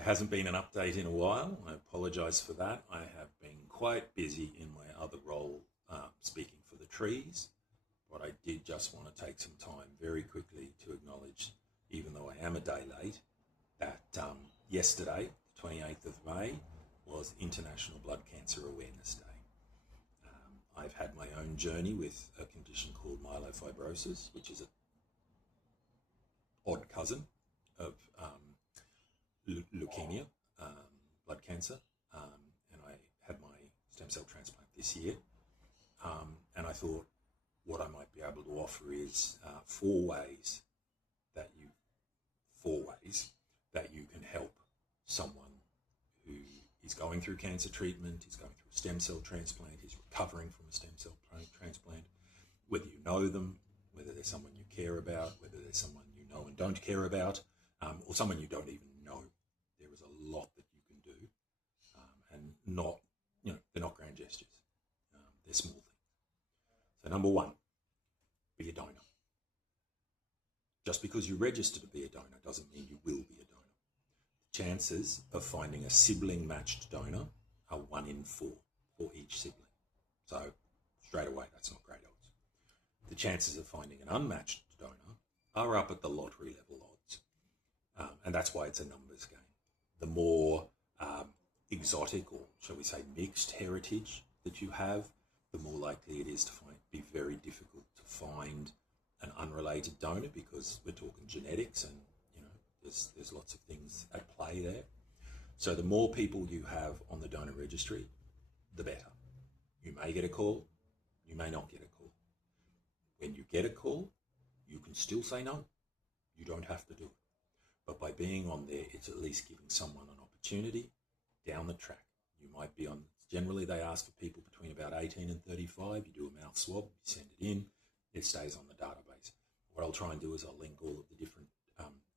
There hasn't been an update in a while. I apologise for that. I have been quite busy in my other role speaking for the trees, but I did just want to take some time very quickly to acknowledge, even though I am a day late, that yesterday, the 28th of May, was International Blood Cancer Awareness Day. I've had my own journey with a condition called myelofibrosis, which is an odd cousin of leukemia, blood cancer, and I had my stem cell transplant this year. And I thought what I might be able to offer is four ways that you can help someone who is going through cancer treatment, is going through a stem cell transplant, is recovering from a stem cell transplant, whether you know them, whether they're someone you care about, whether they're someone you know and don't care about, or someone you don't even know. There is a lot that you can do, and not, they're not grand gestures. They're small things. So number one, be a donor. Just because you register to be a donor doesn't mean you will be a donor. The chances of finding a sibling-matched donor are 1 in 4 for each sibling. So straight away, that's not great odds. The chances of finding an unmatched donor are up at the lottery level odds. And that's why it's a numbers game. The more exotic, or shall we say mixed heritage that you have, the more likely it is to be very difficult to find an unrelated donor, because we're talking genetics and there's lots of things at play there. So the more people you have on the donor registry, the better. You may get a call, you may not get a call. When you get a call, you can still say no. You don't have to do it. But by being on there, it's at least giving someone an opportunity down the track. You might be on, generally they ask for people between about 18 and 35. You do a mouth swab, you send it in, it stays on the database. What I'll try and do is I'll link all of the different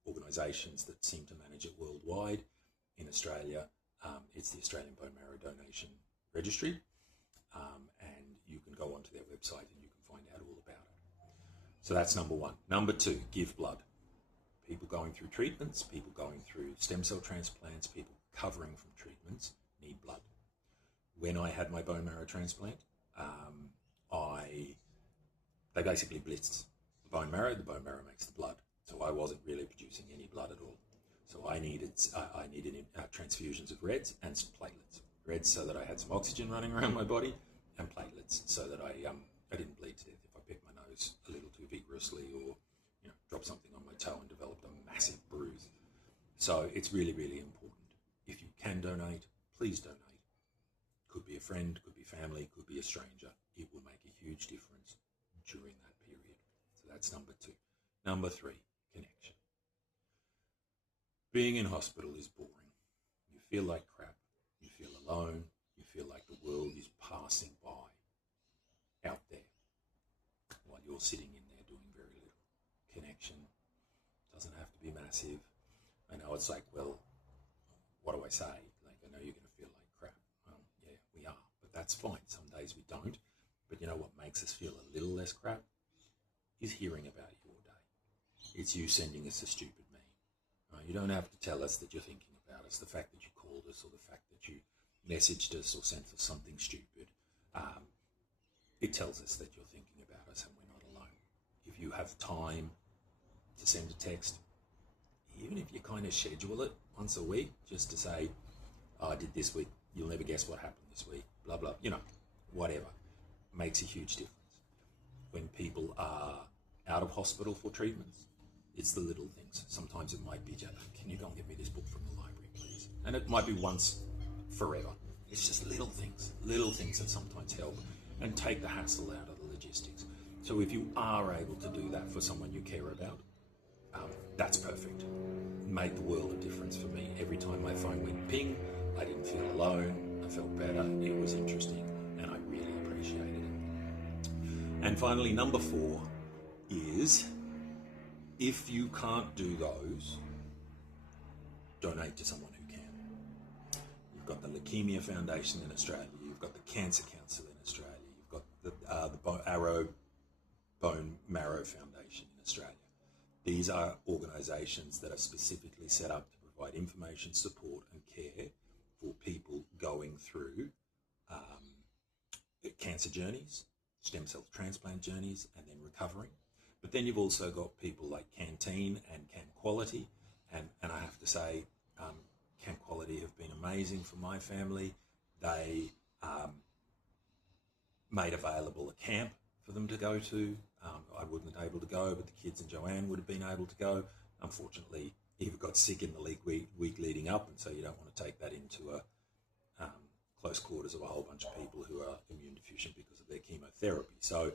organisations that seem to manage it worldwide. In Australia, it's the Australian Bone Marrow Donation Registry, and you can go onto their website and you can find out all about it. So that's number one. Number two, give blood. People going through treatments, people going through stem cell transplants, people recovering from treatments need blood. When I had my bone marrow transplant, they basically blitzed the bone marrow makes the blood. So I wasn't really producing any blood at all. So I needed transfusions of reds and some platelets. Reds so that I had some oxygen running around my body, and platelets so that I didn't bleed to death if I picked my nose a little too vigorously, or dropped something on my toe and developed a massive bruise. So it's really, really important. If you can donate, please donate. Could be a friend, could be family, could be a stranger. It will make a huge difference during that period. So that's number two. Number three, connection. Being in hospital is boring. You feel like crap. You feel alone. You feel like the world is passing by out there while you're sitting in there doing very little. Connection doesn't have to be massive. I know it's like, well, what do I say? Like, I know you're going to feel like crap. Well, yeah, we are, but that's fine. Some days we don't. But you know what makes us feel a little less crap is hearing about your day. It's you sending us a stupid meme. You don't have to tell us that you're thinking about us. The fact that you called us, or the fact that you messaged us or sent us something stupid, it tells us that you're thinking about us and we're not alone. If you have time to send a text, even if you kind of schedule it once a week, just to say, oh, I did this week, you'll never guess what happened this week, blah, blah, whatever, makes a huge difference. When people are out of hospital for treatments, it's the little things. Sometimes it might be just, can you go and get me this book from the library, please? And it might be once forever. It's just little things that sometimes help and take the hassle out of the logistics. So if you are able to do that for someone you care about, that's perfect. Made the world of difference for me. Every time my phone went ping, I didn't feel alone. I felt better. It was interesting, and I really appreciated it. And finally, number 4 is, if you can't do those, donate to someone who can. You've got the Leukemia Foundation in Australia. You've got the Cancer Council in Australia. You've got the Bone Marrow Foundation in Australia. These are organisations that are specifically set up to provide information, support and care for people going through cancer journeys, stem cell transplant journeys, and then recovering. But then you've also got people like Canteen and Can Quality, and I have to say, Can Quality have been amazing for my family. They made available a camp for them to go to. I wasn't able to go, but the kids and Joanne would have been able to go. Unfortunately, Eva got sick in the week leading up, and so you don't want to take that into a close quarters of a whole bunch of people who are immune deficient because of their chemotherapy. So,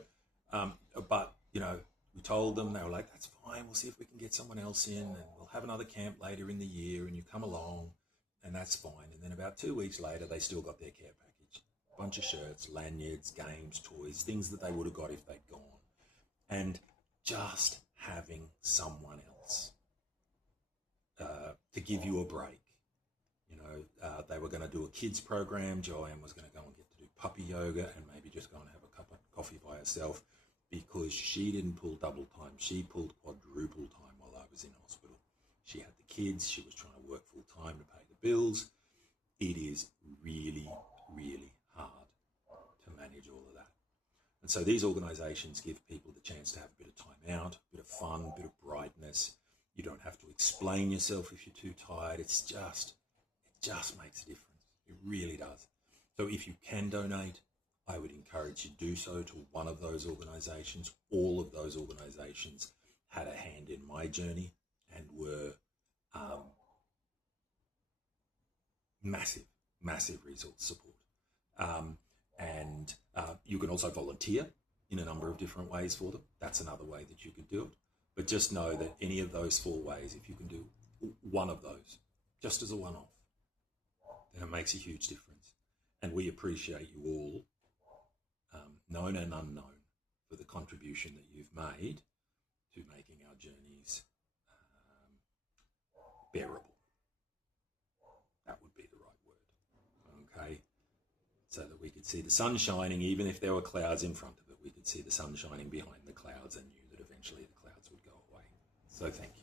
but, you know, we told them, they were like, that's fine, we'll see if we can get someone else in, and we'll have another camp later in the year, and you come along, and that's fine. And then about 2 weeks later, they still got their care package. A bunch of shirts, lanyards, games, toys, things that they would have got if they'd gone. And just having someone else to give you a break. You know, they were going to do a kids program. Joanne was going to go and get to do puppy yoga and maybe just go and have a cup of coffee by herself, because she didn't pull double time. She pulled quadruple time while I was in hospital. She had the kids. She was trying to work full time to pay the bills. It is really, really hard to manage all of that. And so these organisations give people the chance to have a bit of time out, a bit of fun, a bit of brightness. You don't have to explain yourself if you're too tired. It just makes a difference. It really does. So if you can donate, I would encourage you to do so to one of those organisations. All of those organisations had a hand in my journey and were massive resource support. And you can also volunteer in a number of different ways for them. That's another way that you could do it. But just know that any of those 4 ways, if you can do one of those, just as a one-off, then it makes a huge difference. And we appreciate you all, known and unknown, for the contribution that you've made to making our journeys bearable. That would be the right word, okay? So that we could see the sun shining, even if there were clouds in front of it. We could see the sun shining behind the clouds and knew that eventually the clouds would go away. So thank you.